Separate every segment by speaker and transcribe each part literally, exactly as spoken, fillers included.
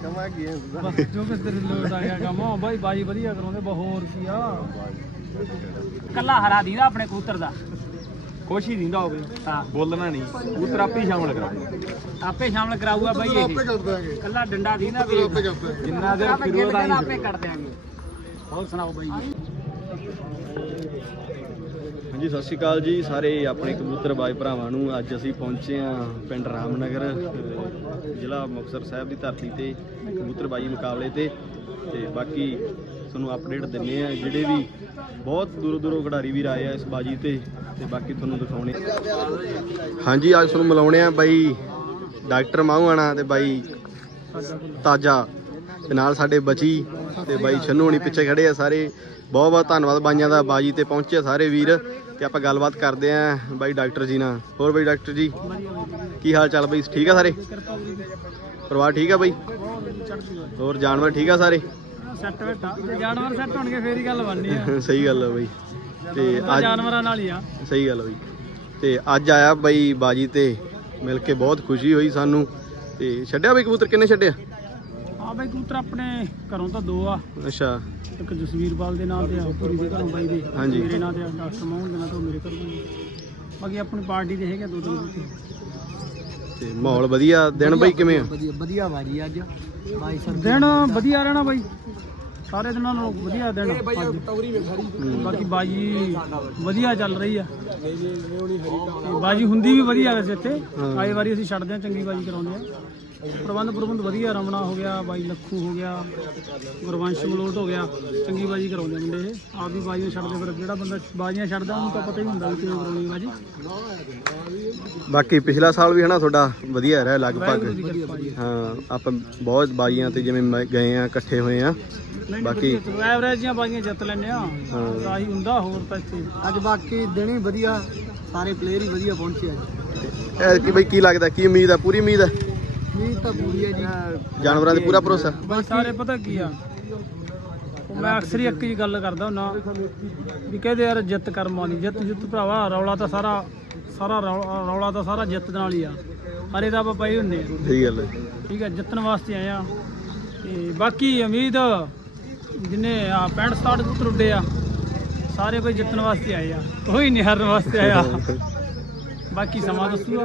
Speaker 1: ਜੋ ਕਿ ਤੇਰੇ ਲੋਟ ਆ ਗਿਆ ਕੰਮ ਬਾਈ ਬਾਜੀ ਵਧੀਆ ਕਰਾਉਂਦੇ ਬਹੁਤ ਸੀ ਆ ਕੱਲਾ ਹਰਾ ਦੀਦਾ ਆਪਣੇ ਕਬੂਤਰ ਦਾ
Speaker 2: ਕੁਛ ਹੀ ਦਿੰਦਾ ਹੋਵੇ
Speaker 1: ਹਾਂ
Speaker 2: ਬੋਲਣਾ ਨਹੀਂ ਕਬੂਤਰ ਆਪੇ ਹੀ ਸ਼ਾਮਲ ਕਰਾਉਂਦਾ
Speaker 1: ਆਪੇ ਸ਼ਾਮਲ ਕਰਾਊਗਾ ਬਾਈ ਇਹ ਕੱਲਾ ਡੰਡਾ ਦੀਦਾ ਵੀ
Speaker 2: ਜਿੰਨਾ ਦੇਰ ਫਿਰੋ ਦਾ
Speaker 1: ਆਪੇ ਕੱਢ ਦਿਆਂਗੇ। ਹੋਰ ਸੁਣਾਓ ਬਾਈ
Speaker 2: ਹਾਂਜੀ ਸਤਿ ਸ਼੍ਰੀ ਅਕਾਲ ਜੀ ਸਾਰੇ ਆਪਣੇ ਕਬੂਤਰਬਾਜ਼ ਭਰਾਵਾਂ ਨੂੰ। ਅੱਜ ਅਸੀਂ ਪਹੁੰਚੇ ਹਾਂ ਪਿੰਡ ਰਾਮਨਗਰ ਜ਼ਿਲ੍ਹਾ ਮੁਕਤਸਰ ਸਾਹਿਬ ਦੀ ਧਰਤੀ ਤੇ ਕਬੂਤਰਬਾਜ਼ੀ ਮੁਕਾਬਲੇ ਤੇ ਤੇ ਬਾਕੀ ਤੁਹਾਨੂੰ ਅਪਡੇਟ ਦਿੰਨੇ ਆ ਜਿਹੜੇ ਵੀ ਬਹੁਤ ਦੂਰੋਂ ਦੂਰੋਂ ਖਿਡਾਰੀ ਵੀਰ ਆਏ ਆ ਇਸ ਬਾਜੀ ਤੇ ਤੇ ਬਾਕੀ ਤੁਹਾਨੂੰ ਦਿਖਾਉਣੇ। ਹਾਂਜੀ ਅੱਜ ਤੁਹਾਨੂੰ ਮਿਲਾਉਣੇ ਆ ਬਾਈ ਡਾਕਟਰ ਮਾਹੂਆਣਾ ਤੇ ਬਾਈ ਤਾਜਾ ਤੇ ਨਾਲ ਸਾਡੇ ਬਚੀ ਤੇ ਬਾਈ ਛੰਨੂ ਹੋਣੀ ਪਿੱਛੇ ਖੜੇ ਆ ਸਾਰੇ। ਬਹੁਤ ਬਹੁਤ ਧੰਨਵਾਦ ਬਾਈਆਂ ਦਾ ਬਾਜੀ ਤੇ ਪਹੁੰਚੇ ਸਾਰੇ ਵੀਰ ਤੇ ਆਪਾਂ ਗੱਲਬਾਤ ਕਰਦੇ ਆਂ ਬਾਈ ਡਾਕਟਰ ਜੀ ਨਾਲ। ਹੋਰ ਬਾਈ ਡਾਕਟਰ ਜੀ ਕੀ ਹਾਲ ਚਾਲ ਬਾਈ? ਠੀਕ ਆ ਸਾਰੇ ਪਰਿਵਾਰ ਠੀਕ ਆ ਬਾਈ? ਹੋਰ ਜਾਨਵਰ ਠੀਕ ਆ ਸਾਰੇ?
Speaker 1: ਸੈੱਟ ਬੈਠਾ ਤੇ ਜਾਨਵਰ ਸੈੱਟ ਹੋਣਗੇ ਫੇਰ ਹੀ ਗੱਲ ਬਣਨੀ ਆ।
Speaker 2: ਸਹੀ ਗੱਲ ਆ ਬਾਈ ਤੇ ਅੱਜ
Speaker 1: ਜਾਨਵਰਾਂ ਨਾਲ ਹੀ ਆ।
Speaker 2: ਸਹੀ ਗੱਲ ਆ ਬਾਈ ਤੇ ਅੱਜ ਆਇਆ ਬਾਈ ਬਾਜੀ ਤੇ ਮਿਲ ਕੇ ਬਹੁਤ ਖੁਸ਼ੀ ਹੋਈ ਸਾਨੂੰ। ਤੇ ਛੱਡਿਆ ਬਾਈ ਕਬੂਤਰ ਕਿੰਨੇ ਛੱਡਿਆ?
Speaker 1: ਹਾਂ ਬਾਈ ਕਬੂਤਰ ਆਪਣੇ ਘਰੋਂ ਤਾਂ ਦੋ ਆ।
Speaker 2: ਅੱਛਾ
Speaker 1: ਇੱਕ ਜਸਵੀਰਪਾਲ ਦੇ ਨਾਂ ਤੇ ਆ ਪੂਰੀ ਦੇ ਘਰੋਂ ਬਾਈ ਦੇ
Speaker 2: ਹਾਂਜੀ
Speaker 1: ਮੇਰੇ ਨਾਂ ਤੇ ਆ ਡਾਕਟਰ ਮਾਹੂਣ ਦੇ ਨਾਂ ਤੋਂ ਮੇਰੇ ਘਰੋਂ। ਬਾਕੀ ਆਪਣੀ ਪਾਰਟੀ ਦੇ ਹੈਗੇ ਦੋ ਤਿੰਨ ਕਬੂਤਰ।
Speaker 2: ਤੇ ਮਾਹੌਲ ਵਧੀਆ ਦਿਨ ਬਾਈ ਕਿਵੇਂ ਆ?
Speaker 1: ਵਧੀਆ ਵਧੀਆ ਬਾਜੀ ਅੱਜ ਬਾਈ ਸਰ ਦਿਨ ਵਧੀਆ ਰਹਿਣਾ ਬਾਈ ਸਾਰੇ ਦਿਨਾਂ ਨਾਲੋਂ ਵਧੀਆ ਦਿਨ ਬਾਕੀ ਬਾਜੀ ਵਧੀਆ ਚੱਲ ਰਹੀ ਆ ਤੇ ਬਾਜੀ ਹੁੰਦੀ ਵੀ ਵਧੀਆ ਵੈਸੇ ਇੱਥੇ ਆਏ ਵਾਰੀ ਅਸੀਂ ਛੱਡਦੇ ਆ ਚੰਗੀ ਬਾਜੀ ਕਰਾਉਂਦੇ ਆ। ਪ੍ਰਬੰਧ ਪ੍ਰਬੰਧ ਵਧੀਆ ਰਮਣਾ ਹੋ ਗਿਆ ਬਾਈ ਲੱਖੂ ਹੋ ਗਿਆ ਗੁਰਵੰਸ਼ ਮਲੋਟ ਹੋ ਗਿਆ ਚੰਗੀ ਬਾਜੀ ਕਰਾਉਂਦੇ ਮੁੰਡੇ ਇਹ ਆਪ ਵੀ ਬਾਜੀਆਂ ਛੱਡਦੇ ਫਿਰ ਜਿਹੜਾ ਬੰਦਾ ਬਾਜੀਆਂ ਛੱਡਦਾ ਉਹਨੂੰ ਤਾਂ ਪਤਾ ਹੀ ਹੁੰਦਾ ਵੀ ਕਿਵੇਂ ਕਰਾਉਣੀ ਬਾਜੀ।
Speaker 2: ਬਾਕੀ ਪਿਛਲਾ ਸਾਲ ਵੀ ਹਨਾ ਤੁਹਾਡਾ ਵਧੀਆ ਰਿਹਾ ਲਗਭਗ। ਹਾਂ ਆਪਾਂ ਬਹੁਤ ਬਾਜੀਆਂ ਤੇ ਜਿਵੇਂ ਮੈਂ ਗਏ ਆ ਇਕੱਠੇ ਹੋਏ ਆ ਬਾਕੀ
Speaker 1: ਐਵਰੇਜ ਦੀਆਂ ਬਾਜੀਆਂ ਜਿੱਤ ਲੈਂਦੇ ਆ ਆਹੀ ਹੁੰਦਾ ਹੋਰ ਤਾਂ ਇੱਥੇ ਅੱਜ ਬਾਕੀ ਦਿਨ ਹੀ ਵਧੀਆ ਸਾਰੇ ਪਲੇਅਰ ਹੀ ਵਧੀਆ ਪਹੁੰਚੇ ਅੱਜ।
Speaker 2: ਐ ਕਿ ਬਈ ਕੀ ਲੱਗਦਾ ਕੀ ਉਮੀਦ ਆ? ਪੂਰੀ ਉਮੀਦ ਆ?
Speaker 1: ਉਮੀਦ ਤਾਂ ਪੂਰੀ ਹੈ ਜੀ
Speaker 2: ਜਾਨਵਰਾਂ ਤੇ ਪੂਰਾ ਭਰੋਸਾ?
Speaker 1: ਬਸ ਸਾਰੇ ਪਤਾ ਕੀ ਆ ਮੈਂ ਅਕਸਰ ਹੀ ਇੱਕ ਹੀ ਗੱਲ ਕਰਦਾ ਹੁੰਦਾ ਵੀ ਕਹਿੰਦੇ ਯਾਰ ਜਿੱਤ ਕਰਮਾਂ ਦੀ ਜਿੱਤ ਜਿੱਤ ਭਰਾਵਾ ਰੌਲਾ ਤਾਂ ਸਾਰਾ ਸਾਰਾ ਰੌਲਾ ਤਾਂ ਸਾਰਾ ਜਿੱਤ ਨਾਲ ਹੀ ਆ। ਹਰੇ ਤਾਂ ਆਪਾਂ ਪਏ ਹੁੰਦੇ ਆ।
Speaker 2: ਸਹੀ ਗੱਲ ਹੈ
Speaker 1: ਠੀਕ ਹੈ ਜਿੱਤਣ ਵਾਸਤੇ ਆਏ ਆ ਤੇ ਬਾਕੀ ਉਮੀਦ ਜਿੰਨੇ ਆ ਪੈਂਹਠ ਸਤਾਹਠ ਕਬੂਤਰ ਉੱਡੇ ਆ ਸਾਰੇ ਕੋਈ ਜਿੱਤਣ ਵਾਸਤੇ ਆਏ ਆ ਕੋਈ ਨਹੀਂ ਹਾਰਨ ਵਾਸਤੇ ਆਇਆ। ਬਾਕੀ ਸਮਾਂ ਦੱਸੂਗਾ।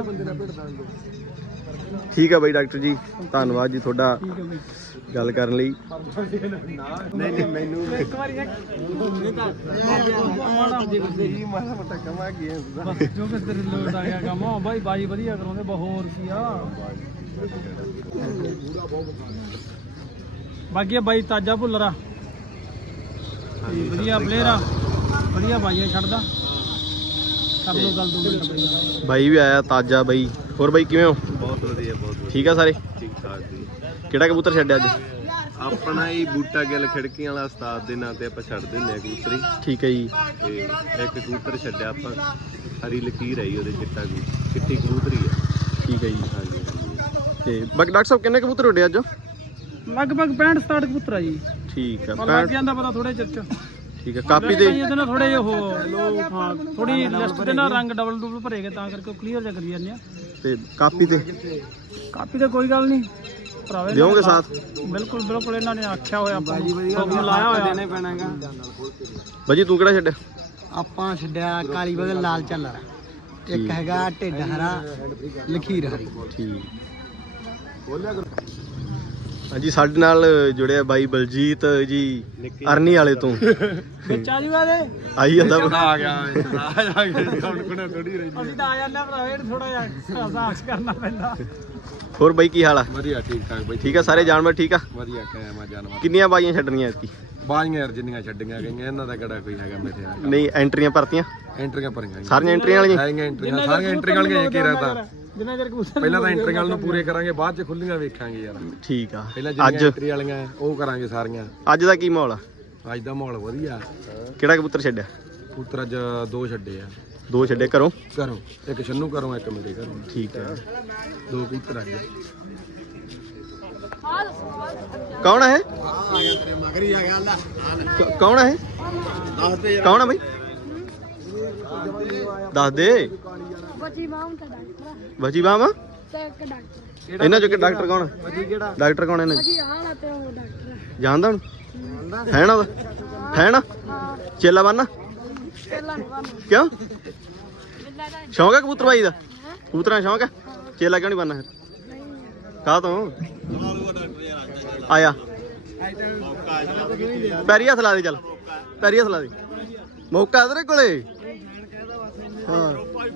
Speaker 2: ਠੀਕ ਆ ਬਾਈ ਡਾਕਟਰ ਜੀ ਧੰਨਵਾਦ ਜੀ ਤੁਹਾਡਾ
Speaker 1: ਠੀਕ ਹੈ ਬਾਈ
Speaker 2: ਗੱਲ ਕਰਨ ਲਈ। ਨਹੀਂ ਨਹੀਂ ਮੈਨੂੰ
Speaker 1: ਇੱਕ ਵਾਰੀ ਜੋ ਕਿ ਤੇਰੇ ਲੋਟ ਆ ਗਿਆ ਕੰਮ ਬਾਈ ਬਾਜੀ ਵਧੀਆ ਕਰਾਉਂਦੇ ਬਹੁਤ ਸੀ ਆ। ਬਾਕੀ ਬਾਈ ਤਾਜਾ ਭੁੱਲਰਾ ਵਧੀਆ ਪਲੇਅਰ ਆ ਵਧੀਆ ਬਾਈਆਂ ਛੱਡਦਾ ਕਰ ਲੋ ਗੱਲ ਦੋ ਮਿੰਟ ਬਾਈ।
Speaker 2: ਬਾਈ ਵੀ ਆਇਆ ਤਾਜਾ ਬਾਈ। ਹੋਰ ਬਾਈ ਕਿਵੇਂ ਹੋ?
Speaker 3: ਬਹੁਤ ਵਧੀਆ ਬਹੁਤ ਵਧੀਆ
Speaker 2: ਠੀਕ ਆ ਸਾਰੇ?
Speaker 3: ਠੀਕ ਠਾਕ ਜੀ।
Speaker 2: ਕਿਹੜਾ ਕਬੂਤਰ ਛੱਡਿਆ ਅੱਜ?
Speaker 3: ਆਪਣਾ ਹੀ ਬੂਟਾ ਗਿੱਲ ਖਿੜਕੀਆਂ ਵਾਲਾ ਉਸਤਾਦ ਦੇ ਨਾਂ ਤੇ ਆਪਾਂ ਛੱਡ ਦਿੰਦੇ ਆ ਕਬੂਤਰੀ
Speaker 2: ਠੀਕ ਹੈ ਜੀ।
Speaker 3: ਤੇ ਇੱਕ ਕਬੂਤਰ ਛੱਡਿਆ ਆਪਾਂ ਹਰੀ ਲਕੀਰ ਆਈ ਉਹਦੇ ਚਿੱਟਾ ਕਬੂਤਰ ਚਿੱਟੀ ਕਬੂਤਰੀ ਆ।
Speaker 2: ਠੀਕ ਹੈ ਜੀ।
Speaker 3: ਹਾਂਜੀ
Speaker 2: ਤੇ ਬਾਕੀ ਡਾਕਟਰ ਸਾਹਿਬ ਕਿੰਨੇ ਕਬੂਤਰ ਉੱਡੇ ਅੱਜ?
Speaker 1: ਲਗਭਗ ਪੈਂਹਠ ਸਤਾਹਠ ਕਬੂਤਰ ਆ ਜੀ।
Speaker 2: ਠੀਕ ਆ
Speaker 1: ਪਰ ਲੱਗ ਜਾਂਦਾ ਪਤਾ ਥੋੜੇ ਚਿਰ ਚ।
Speaker 2: ਠੀਕ ਆ ਕਾਪੀ ਦੇ
Speaker 1: ਇਹਦੇ ਨਾਲ ਥੋੜੇ ਜਿਹੇ ਉਹ ਹਾਂ ਥੋੜੀ ਲਿਸਟ ਦੇ ਨਾਲ ਰੰਗ ਡਬਲ ਡਬਲ ਭਰੇਗੇ ਤਾਂ ਕਰਕੇ ਕਲੀਅਰ ਜਿਹਾ ਕਰੀ ਜਾਂਦੇ ਆ।
Speaker 2: ਤੇ ਕਾਪੀ ਤੇ
Speaker 1: ਕਾਪੀ ਤੇ ਕੋਈ ਗੱਲ ਨਹੀਂ ਭਰਾਵੇ
Speaker 2: ਦਿਓਗੇ ਸਾਥ?
Speaker 1: ਬਿਲਕੁਲ ਬਿਲਕੁਲ ਇਹਨਾਂ ਨੇ ਆਖਿਆ ਹੋਇਆ ਆਪਾਂ ਨੂੰ ਲਾਇਆ ਹੋਇਆ ਦੇਣੇ ਪੈਣਾਗਾ।
Speaker 2: ਬਾਜੀ ਤੂੰ ਕਿਹੜਾ ਛੱਡਿਆ?
Speaker 1: ਆਪਾਂ ਛੱਡਿਆ ਕਾਲੀ ਬਗਲ ਲਾਲ ਝੱਲਰ ਇੱਕ ਹੈਗਾ ਢਿੱਡ ਹਰਾ ਲਖੀਰ ਹਰੀ।
Speaker 2: ਠੀਕ ਹਾਂਜੀ ਸਾਡੇ ਨਾਲ ਜੁੜਿਆ ਬਾਈ ਬਲਜੀਤ ਜੀ ਅਰਨੀ ਵਾਲੇ ਤੋਂ।
Speaker 1: ਵਿੱਚ ਆ ਜੂਗਾ ਦੇ
Speaker 2: ਆਈ ਜਾਂਦਾ
Speaker 3: ਆ ਗਿਆ ਆ ਗਿਆ ਥੋੜੀ ਰਹੀ
Speaker 1: ਅਸੀਂ ਤਾਂ ਆ ਜਾਂਦੇ ਭਰਾਵੇ ਥੋੜਾ ਜਿਹਾ ਹਿਸਾਬ ਕਰਨਾ ਪੈਂਦਾ।
Speaker 2: ਹੋਰ ਬਾਈ ਕੀ ਹਾਲ ਆ?
Speaker 3: ਵਧੀਆ ਠੀਕ ਠਾਕ ਬਾਈ
Speaker 2: ਠੀਕ ਆ ਸਾਰੇ ਜਾਨਵਰ ਠੀਕ ਆ?
Speaker 3: ਵਧੀਆ ਕਾਇਮ ਆ ਜਾਨਵਰ।
Speaker 2: ਕਿੰਨੀਆਂ ਬਾਜੀਆਂ ਛੱਡਣੀਆਂ ਐਤਕੀ?
Speaker 3: ਬਾਜੀਆਂ ਯਾਰ ਜਿੰਨੀਆਂ ਛੱਡੀਆਂ ਗਈਆਂ ਇਹਨਾਂ ਦਾ ਕਿਹੜਾ ਕੋਈ ਹੈਗਾ ਮੇਰੇ ਆ।
Speaker 2: ਨਹੀਂ ਐਂਟਰੀਆਂ ਭਰਤੀਆਂ
Speaker 3: ਐਂਟਰੀਆਂ ਭਰੀਆਂ
Speaker 2: ਸਾਰੀਆਂ ਐਂਟਰੀਆਂ ਵਾਲੀਆਂ?
Speaker 3: ਹੈਗੀਆਂ ਐਂਟਰੀਆਂ ਸਾਰੀਆਂ ਐਂਟਰੀਆਂ ਵਾਲੀਆਂ ਯਕੀਨ ਰੱਖਦਾ।
Speaker 1: ਜਿੰਨਾ ਚਿਰ ਕਬੂਤਰ
Speaker 3: ਪਹਿਲਾਂ ਤਾਂ ਐਂਟਰੀਆਂ ਵਾਲ ਨੂੰ ਪੂਰੇ ਕਰਾਂਗੇ ਬਾਅਦ ਚ ਖੁੱਲੀਆਂ ਵੇਖਾਂਗੇ ਯਾਰ।
Speaker 2: ਠੀਕ ਆ।
Speaker 3: ਪਹਿਲਾਂ
Speaker 2: ਅੱਜ
Speaker 3: ਜਿਹੜੀਆਂ ਐਂਟਰੀ ਵਾਲੀਆਂ ਉਹ ਕਰਾਂਗੇ ਸਾਰੀਆਂ।
Speaker 2: ਅੱਜ ਦਾ ਕੀ ਮਾਹੌਲ ਆ?
Speaker 3: ਅੱਜ ਦਾ ਮਾਹੌਲ ਵਧੀਆ।
Speaker 2: ਕਿਹੜਾ ਕਬੂਤਰ ਛੱਡਿਆ?
Speaker 3: ਕਬੂਤਰ ਅੱਜ ਦੋ ਛੱਡੇ ਆ।
Speaker 2: ਦੋ ਛੱਡੇ ਘਰੋਂ?
Speaker 3: ਘਰੋਂ ਇੱਕ ਛੰਨੂ ਘਰੋਂ ਇੱਕ ਮੇਰੇ ਘਰੋਂ।
Speaker 2: ਠੀਕ ਹੈ
Speaker 3: ਦੋ ਕਬੂਤਰ ਆ ਗਏ।
Speaker 2: ਕੌਣ ਹੈ? ਕੌਣ ਹੈ? ਕੌਣ ਹੈ ਬਾਈ? ਦੱਸ ਦੇ।
Speaker 4: ਬਚੀ ਮਾਮ ਤਾਂ ਡਾਕਟਰ
Speaker 2: ਬਚੀ ਬਾਵਾ
Speaker 4: ਤੇ ਇੱਕ ਡਾਕਟਰ
Speaker 2: ਇਹਨਾਂ ਚੋਂ ਕਿ ਡਾਕਟਰ ਕੌਣ ਡਾਕਟਰ ਕੌਣ ਇਹਨਾਂ
Speaker 4: ਜੀ ਆਹ ਲਾ ਤੇ ਉਹ ਡਾਕਟਰ
Speaker 2: ਜਾਣਦਾ ਹੁਣ ਫੈਨ ਉਹਦਾ ਫੈਨ ਚੇਲਾ ਬੰਨਾ
Speaker 4: ਪਹਿਲਾਂ ਨੂੰ
Speaker 2: ਕਿਉਂ
Speaker 4: ਬਿੱਲਾ ਦਾ
Speaker 2: ਸ਼ੌਂਕ ਹੈ ਕਬੂਤਰਬਾਜੀ ਦਾ ਕਬੂਤਰਾਂ ਦਾ ਸ਼ੌਂਕ ਹੈ ਚੇਲਾ ਕਿਉਂ ਨਹੀਂ ਬੰਨਾ ਫਿਰ ਕਾਹ ਤੋਂ ਆਇਆ ਪੈਰੀ ਹੱਥ ਲਾ ਦੇ ਚੱਲ ਪੈਰੀ ਹੱਥ ਲਾ ਦੇ ਮੌਕਾ ਤੇਰੇ ਕੋਲੇ ਹਾਂ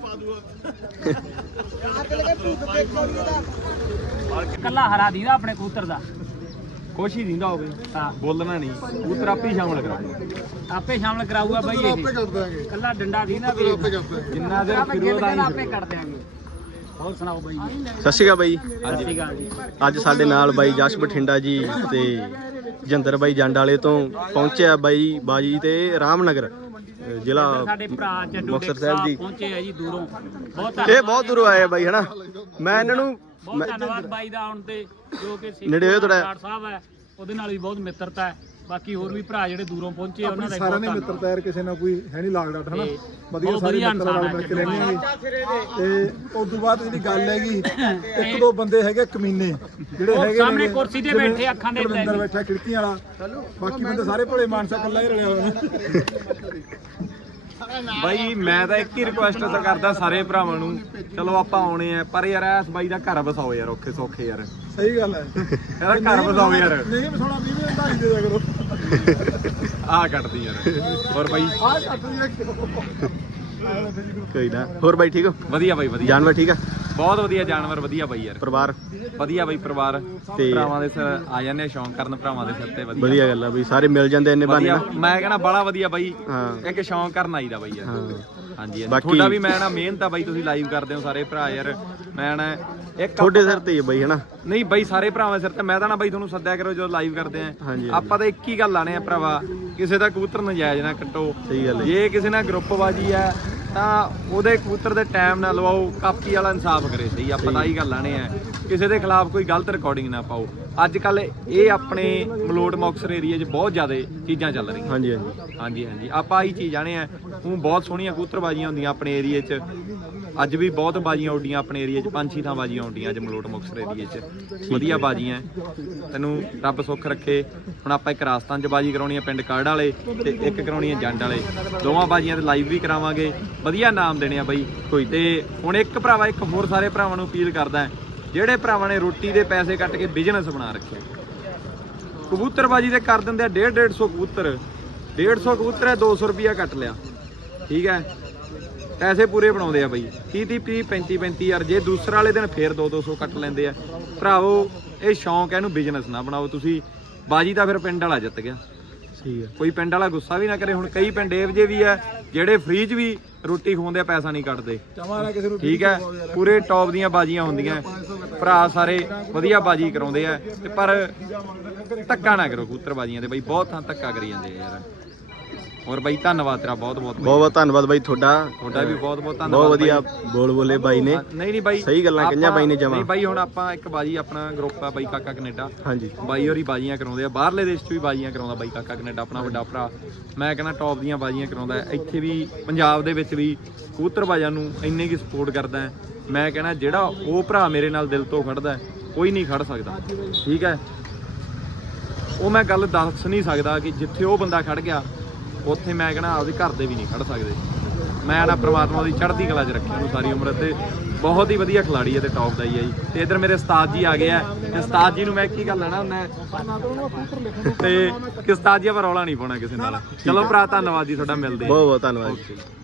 Speaker 1: ਕੱਲਾ ਹਰਾ ਦੀਦਾ ਆਪਣੇ ਕਬੂਤਰ ਦਾ
Speaker 2: ਕੁਛ ਹੀ ਦਿੰਦਾ ਹੋਵੇ
Speaker 1: ਹਾਂ
Speaker 2: ਬੋਲਣਾ ਨਹੀਂ ਕਬੂਤਰ ਆਪੇ ਹੀ ਸ਼ਾਮਲ ਕਰਾਉਂਦਾ
Speaker 1: ਆਪੇ ਸ਼ਾਮਲ ਕਰਾਊਗਾ ਬਾਈ ਇਹ ਕੱਲਾ ਡੰਡਾ ਦੀਦਾ ਵੀ
Speaker 2: ਜਿੰਨਾ ਦੇ
Speaker 1: ਫਿਰੋ ਦਾ ਆਪੇ ਕਰ ਦਿਆਂਗੇ ਹੋਰ ਸੁਣਾਓ ਬਾਈ ਜੀ
Speaker 2: ਸਤਿ ਸ਼੍ਰੀ ਅਕਾਲ ਬਾਈ
Speaker 1: ਸਤਿ ਸ਼੍ਰੀ ਅਕਾਲ ਜੀ
Speaker 2: ਅੱਜ ਸਾਡੇ ਨਾਲ ਬਾਈ ਜਸ਼ ਬਠਿੰਡਾ ਜੀ ਤੇ ਜਿੰਦਰ ਬਾਈ ਜੰਡ ਵਾਲੇ ਤੋਂ ਪਹੁੰਚਿਆ ਬਾਈ ਬਾਜੀ ਤੇ ਰਾਮਨਗਰ ਜ਼ਿਲ੍ਹਾ
Speaker 1: ਸਾਡੇ ਭਰਾ ਚੱਡੂ
Speaker 2: ਮੁਕਤਸਰ ਸਾਹਿਬ ਜੀ
Speaker 1: ਪਹੁੰਚੇ ਆ ਜੀ ਦੂਰੋਂ ਬਹੁਤ
Speaker 2: ਇਹ ਬਹੁਤ ਦੂਰੋਂ ਆਏ ਆ ਬਾਈ ਹਨਾ ਮੈਂ ਇਹਨਾਂ ਨੂੰ
Speaker 1: ਬਹੁਤ ਧੰਨਵਾਦ ਬਾਈ ਦਾ ਆਉਣ ਤੇ ਜੋ ਕਿ ਸਿੱਖ
Speaker 2: ਨੇੜੇ ਹੋਏ ਥੋੜ੍ਹਾ।
Speaker 1: ਸਰਦਾਰ ਸਾਹਿਬ ਹੈ ਉਹਦੇ ਨਾਲ ਵੀ ਬਹੁਤ ਮਿੱਤਰਤਾ ਹੈ ਬਾਕੀ ਹੋਰ ਵੀ ਭਰਾ ਜਿਹੜੇ ਦੂਰੋਂ ਪਹੁੰਚੇ ਉਹਨਾਂ ਦਾ ਵੀ
Speaker 5: ਸਾਰਿਆਂ
Speaker 1: ਬਹੁਤ
Speaker 5: ਨੇ
Speaker 1: ਧੰਨਵਾਦ।
Speaker 5: ਮਿੱਤਰਤਾ ਯਾਰ ਕਿਸੇ ਨਾਲ ਕੋਈ ਹੈ ਨਹੀਂ ਲਾਗ ਡਾਟ ਹਨਾ
Speaker 1: ਤੇ
Speaker 5: ਵਧੀਆ
Speaker 1: ਬਹੁਤ
Speaker 5: ਸਾਰੇ
Speaker 1: ਵਧੀਆ
Speaker 5: ਮਿੱਤਰ ਨਾਲ
Speaker 1: ਇਨਸਾਨ
Speaker 5: ਮਿਲ ਕੇ
Speaker 1: ਹੈ।
Speaker 5: ਰਹਿੰਦੇ ਆਂਗੇ ਤੇ ਉਸ ਤੋਂ ਬਾਅਦ ਜਿਹੜੀ ਗੱਲ ਹੈਗੀ ਇੱਕ ਦੋ ਬੰਦੇ ਹੈਗੇ ਕਮੀਨੇ ਜਿਹੜੇ
Speaker 1: ਉਹ
Speaker 5: ਹੈਗੇ
Speaker 1: ਸਾਹਮਣੇ
Speaker 5: ਨੇ,
Speaker 1: ਕੁਰਸੀ ਤੇ
Speaker 5: ਜਿਵੇਂ
Speaker 1: ਬੈਠੇ ਅੱਖਾਂ ਦੇ
Speaker 5: ਕੁਲਵਿੰਦਰ
Speaker 1: ਲੈ
Speaker 5: ਬੈਠਾ ਖਿੜਕੀ ਵਾਲਾ ਬਾਕੀ ਬੰਦੇ ਸਾਰੇ ਭੋਲੇ ਮਾਨਸਾ ਕੱਲਾ ਹੀ ਰਲਿਆ ਹੋਇਆ ਨੇ
Speaker 2: ਬਾਈ ਮੈਂ ਤਾਂ ਇੱਕ ਹੀ ਰਿਕੁਐਸਟ ਤਾਂ ਕਰਦਾ ਸਾਰੇ ਭਰਾਵਾਂ ਨੂੰ ਚਲੋ ਆਪਾਂ ਆਉਣੇ ਆ ਪਰ ਯਾਰ ਇਸ ਬਾਈ ਦਾ ਘਰ ਵਸਾਓ ਯਾਰ ਔਖੇ ਸੌਖੇ ਯਾਰ
Speaker 5: ਸਹੀ ਗੱਲ ਹੈ
Speaker 2: ਇਹਦਾ ਘਰ ਵਸਾਓ ਯਾਰ
Speaker 5: ਨਹੀਂ ਵਸਾਉਣਾ ਵੀਹ ਵੀਹ ਢਾਈ ਦੇ ਦਿਆ ਕਰੋ
Speaker 2: ਆਹ ਕੱਟਦੀ ਯਾਰ ਹੋਰ ਬਾਈ
Speaker 5: ਆਹ ਕੱਟ ਲਿਆ
Speaker 2: ਕੋਈ ਨਾ ਹੋਰ ਬਾਈ ਠੀਕ ਹੋ
Speaker 3: ਵਧੀਆ ਬਾਈ ਵਧੀਆ
Speaker 2: ਜਾਨਵਰ ਠੀਕ ਆ
Speaker 3: ਬਹੁਤ ਵਧੀਆ ਜਾਨਵਰ ਵਧੀਆ ਬਾਈ ਯਾਰ
Speaker 2: ਪਰਿਵਾਰ
Speaker 3: ਵਧੀਆ ਬਾਈ ਪਰਿਵਾਰ
Speaker 2: ਤੇ
Speaker 3: ਭਰਾਵਾਂ ਦੇ ਸਿਰ ਆ ਜਾਂਦੇ ਆ ਸ਼ੌਂਕ ਕਰਨ ਭਰਾਵਾਂ ਦੇ ਸਿਰ ਤੇ ਵਧੀਆ
Speaker 2: ਵਧੀਆ ਗੱਲ ਆ ਬਈ ਸਾਰੇ ਮਿਲ ਜਾਂਦੇ ਇੰਨੇ ਬਹਾਨੇ
Speaker 3: ਵਧੀਆ
Speaker 2: ਨਾ
Speaker 3: ਮੈਂ ਕਹਿੰਦਾ ਬੜਾ ਵਧੀਆ ਬਾਈ
Speaker 2: ਹਾਂ
Speaker 3: ਇੱਕ ਸ਼ੌਂਕ ਕਰਨ ਆਈਦਾ ਬਾਈ ਯਾਰ
Speaker 2: ਹਾਂ
Speaker 3: ਹਾਂਜੀ ਹਾਂਜੀ
Speaker 2: ਬਾਕੀ-
Speaker 3: ਤੁਹਾਡਾ ਵੀ ਮੈਂ ਨਾ ਮਿਹਨਤ ਆ ਬਾਈ ਤੁਸੀਂ ਲਾਈਵ ਕਰਦੇ ਹੋ ਸਾਰੇ ਭਰਾ ਯਾਰ ਮੈਂ ਨਾ ਇੱਕ
Speaker 2: ਤੁਹਾਡੇ ਸਿਰ ਤੇ ਹੀ ਆ ਬਈ ਹਨਾ
Speaker 3: ਨਹੀਂ ਬਾਈ ਸਾਰੇ ਭਰਾਵਾਂ ਸਿਰ ਤੇ ਮੈਂ ਤਾਂ ਨਾ ਬਾਈ ਤੁਹਾਨੂੰ ਸੱਦਿਆ ਕਰੋ ਜਦੋਂ ਲਾਈਵ ਕਰਦੇ ਆ
Speaker 2: ਹਾਂਜੀ
Speaker 3: ਆਪਾਂ ਤਾਂ ਇੱਕ ਹੀ ਗੱਲ ਆਣੇ ਆ ਭਰਾਵਾ ਕਿਸੇ ਦਾ ਕਬੂਤਰ ਨਜਾਇਜ਼ ਨਾ ਕੱਟੋ
Speaker 2: ਸਹੀ ਗੱਲ ਹੈ
Speaker 3: ਜੇ ਕਿਸੇ ਨਾਲ ਗਰੁੱਪਬਾਜੀ ਆ ਤਾਂ ਉਹਦੇ ਕਬੂਤਰ ਦੇ ਟਾਈਮ ਨਾਲ ਲਵਾਓ ਕਾਪੀ ਵਾਲਾ ਇਨਸਾਫ ਕਰੇ ਸਹੀ ਆਪਾਂ ਤਾਂ ਹੀ ਗੱਲ ਆਣੇ ਆ ਕਿਸੇ ਦੇ ਖਿਲਾਫ ਕੋਈ ਗਲਤ ਰਿਕਾਰਡਿੰਗ ਨਾ ਪਾਓ ਅੱਜ ਕੱਲ ਇਹ ਆਪਣੇ ਮਲੋਟ ਮੁਕਤਸਰ ਏਰੀਆ 'ਚ ਬਹੁਤ ਜ਼ਿਆਦਾ ਚੀਜ਼ਾਂ ਚੱਲ ਰਹੀਆਂ
Speaker 2: ਹਾਂਜੀ ਹਾਂਜੀ
Speaker 3: ਹਾਂਜੀ ਹਾਂਜੀ ਆਪਾਂ ਆਹੀ ਚੀਜ਼ ਆਣੇ ਆ ਉਹ ਬਹੁਤ ਸੋਹਣੀਆਂ ਕਬੂਤਰਬਾਜ਼ੀਆਂ ਹੁੰਦੀਆਂ ਆਪਣੇ ਏਰੀਏ 'ਚ ਅੱਜ ਵੀ ਬਹੁਤ ਬਾਜ਼ੀਆਂ ਉੱਡੀਆਂ ਆਪਣੇ ਏਰੀਏ 'ਚ ਪੰਜ ਛੇ ਥਾਂ ਬਾਜ਼ੀਆਂ ਉੱਡੀਆਂ ਅੱਜ ਮਲੋਟ ਮੁਕਤਸਰ ਏਰੀਏ 'ਚ ਵਧੀਆ ਬਾਜ਼ੀਆਂ ਤੈਨੂੰ ਰੱਬ ਸੁੱਖ ਰੱਖੇ ਹੁਣ ਆਪਾਂ ਇੱਕ ਰਾਜਸਥਾਨ 'ਚ ਬਾਜ਼ੀ ਕਰਾਉਣੀ ਆ ਪਿੰਡ ਕਾੜ ਵਾਲੇ ਤੇ ਇੱਕ ਕਰਾਉਣੀ ਆ ਜੰਡ ਵਾਲੇ ਦੋਵਾਂ ਬਾਜ਼ੀਆਂ ਤੇ ਲਾਈਵ ਵੀ ਕਰਾਵਾਂਗੇ ਵਧੀਆ ਨਾਮ ਦੇਣੇ ਆ ਬਾਈ ਕੋਈ ਤੇ ਹੁਣ ਇੱਕ ਭਰਾਵਾ ਇੱਕ ਹੋਰ ਸਾਰੇ ਭਰਾਵਾਂ ਨੂੰ ਅਪੀਲ ਕਰਦਾ ਜਿਹੜੇ ਭਰਾਵਾਂ ਨੇ ਰੋਟੀ ਦੇ ਪੈਸੇ ਕੱਟ ਕੇ ਬਿਜ਼ਨਸ ਬਣਾ ਰੱਖਿਆ ਕਬੂਤਰਬਾਜੀ ਦੇ ਕਰ ਦਿੰਦੇ ਆ ਡੇਢ ਡੇਢ ਸੌ ਕਬੂਤਰ ਡੇਢ ਸੌ ਕਬੂਤਰ ਹੈ ਦੋ ਸੌ ਰੁਪਿਆ ਕੱਟ ਲਿਆ ਠੀਕ ਹੈ ਪੈਸੇ ਪੂਰੇ ਬਣਾਉਂਦੇ ਆ ਬਾਈ ਤੀਹ ਤੀਹ ਤੀਹ ਪੈਂਤੀ ਪੈਂਤੀ ਯਾਰ ਜੇ ਦੂਸਰੇ ਵਾਲੇ ਦਿਨ ਫੇਰ ਦੋ ਦੋ ਸੌ ਕੱਟ ਲੈਂਦੇ ਆ ਭਰਾਵੋ ਇਹ ਸ਼ੌਂਕ ਹੈ ਇਹਨੂੰ ਬਿਜ਼ਨਸ ਨਾ ਬਣਾਓ ਤੁਸੀਂ ਬਾਜੀ ਤਾਂ ਫਿਰ ਪਿੰਡ ਵਾਲਾ ਜਿੱਤ ਗਿਆ
Speaker 2: ਠੀਕ ਹੈ
Speaker 3: ਕੋਈ ਪਿੰਡ ਵਾਲਾ ਗੁੱਸਾ ਵੀ ਨਾ ਕਰੇ ਹੁਣ ਕਈ ਪਿੰਡ ਇਹੋ ਜਿਹੇ ਵੀ ਆ ਜਿਹੜੇ ਫ੍ਰੀ 'ਚ ਵੀ ਰੋਟੀ ਖਵਾਉਂਦੇ ਆ ਪੈਸਾ ਨਹੀਂ ਕੱਟਦੇ
Speaker 5: ਚਵਾਂ ਨਾ ਕਿਸੇ ਨੂੰ
Speaker 3: ਠੀਕ ਹੈ ਪੂਰੇ ਟੌਪ ਦੀਆਂ ਬਾਜ਼ੀਆਂ ਹੁੰਦੀਆਂ ਭਰਾ ਸਾਰੇ ਵਧੀਆ ਬਾਜੀ ਕਰਾਉਂਦੇ ਆ ਤੇ ਪਰ ਧੱਕਾ ਨਾ ਕਰੋ ਕਬੂਤਰਬਾਜ਼ੀਆਂ ਦੇ ਬਾਈ ਬਹੁਤ ਥਾਂ ਧੱਕਾ ਕਰੀ ਜਾਂਦੇ ਆ ਯਾਰ ਹੋਰ ਬਾਈ ਧੰਨਵਾਦ ਤੇਰਾ ਬਹੁਤ ਬਹੁਤ
Speaker 2: ਬਹੁਤ ਬਹੁਤ ਧੰਨਵਾਦ ਬਾਈ ਤੁਹਾਡਾ
Speaker 3: ਤੁਹਾਡਾ ਵੀ ਬਹੁਤ ਬਹੁਤ ਧੰਨਵਾਦ
Speaker 2: ਬਹੁਤ ਵਧੀਆ ਬੋਲ ਬੋਲੇ ਬਾਈ ਨੇ
Speaker 3: ਨਹੀਂ ਨਹੀਂ ਬਾਈ
Speaker 2: ਸਹੀ ਗੱਲਾਂ ਕਹੀਆਂ ਬਾਈ ਨੇ ਜਮਾਂ।
Speaker 3: ਨਹੀਂ ਬਾਈ ਹੁਣ ਆਪਾਂ ਇੱਕ ਬਾਜੀ ਆਪਣਾ ਗਰੁੱਪ ਆ ਬਾਈ ਕਾਕਾ ਕੈਨੇਡਾ
Speaker 2: ਹਾਂਜੀ
Speaker 3: ਬਾਈ ਹੋਰੀ ਬਾਜੀਆਂ ਕਰਾਉਂਦੇ ਆ ਬਾਹਰਲੇ ਦੇਸ਼ 'ਚ ਵੀ ਬਾਜੀਆਂ ਕਰਾਉਂਦਾ ਬਾਈ ਕਾਕਾ ਕੈਨੇਡਾ ਆਪਣਾ ਵੱਡਾ ਭਰਾ ਮੈਂ ਕਹਿੰਦਾ ਟੌਪ ਦੀਆਂ ਬਾਜੀਆਂ ਕਰਾਉਂਦਾ ਹੈ। ਇੱਥੇ ਵੀ ਪੰਜਾਬ ਦੇ ਵਿੱਚ ਵੀ ਕਬੂਤਰਬਾਜ਼ਾਂ ਨੂੰ ਇੰਨੇ ਕੀ ਸਪੋਰਟ ਕਰਦਾ ਹੈ। ਮੈਂ ਕਹਿੰਦਾ ਜਿਹੜਾ ਉਹ ਭਰਾ ਮੇਰੇ ਨਾਲ ਦਿਲ ਤੋਂ ਖੜਦਾ ਹੈ, ਕੋਈ ਨਹੀਂ ਖੜ ਸਕਦਾ ਠੀਕ ਹੈ ਉਹ ਮੈਂ ਗੱਲ ਦੱਸ ਨਹੀਂ ਸਕਦਾ ਕਿ ਜਿੱਥੇ ਉਹ ਬੰਦਾ ਖੜ ਗਿਆ ਉੱਥੇ ਮੈਂ ਕਹਿੰਦਾ ਆਪਦੇ ਘਰ ਦੇ ਵੀ ਨਹੀਂ ਖੜ ਸਕਦੇ ਮੈਂ ਨਾ ਪ੍ਰਮਾਤਮਾ ਦੀ ਚੜ੍ਹਦੀ ਕਲਾ 'ਚ ਰੱਖਿਆ ਉਹਨੂੰ ਸਾਰੀ ਉਮਰ ਤੇ ਬਹੁਤ ਹੀ ਵਧੀਆ ਖਿਲਾੜੀ ਹੈ ਤੇ ਟੌਪ ਦਾ ਹੀ ਹੈ ਜੀ ਤੇ ਇੱਧਰ ਮੇਰੇ ਉਸਤਾਦ ਜੀ ਆ ਗਏ ਆ ਤੇ ਉਸਤਾਦ ਜੀ ਨੂੰ ਮੈਂ ਕੀ ਗੱਲ ਲੈਣਾ ਹੁੰਦਾ ਤੇ ਕਿ ਉਸਤਾਦ ਜੀ ਆਪਾਂ ਰੌਲਾ ਨਹੀਂ ਪਾਉਣਾ ਕਿਸੇ ਨਾਲ ਚਲੋ ਭਰਾ ਧੰਨਵਾਦ ਜੀ ਤੁਹਾਡਾ ਮਿਲਦੇ
Speaker 2: ਬਹੁਤ ਬਹੁਤ ਧੰਨਵਾਦ ਜੀ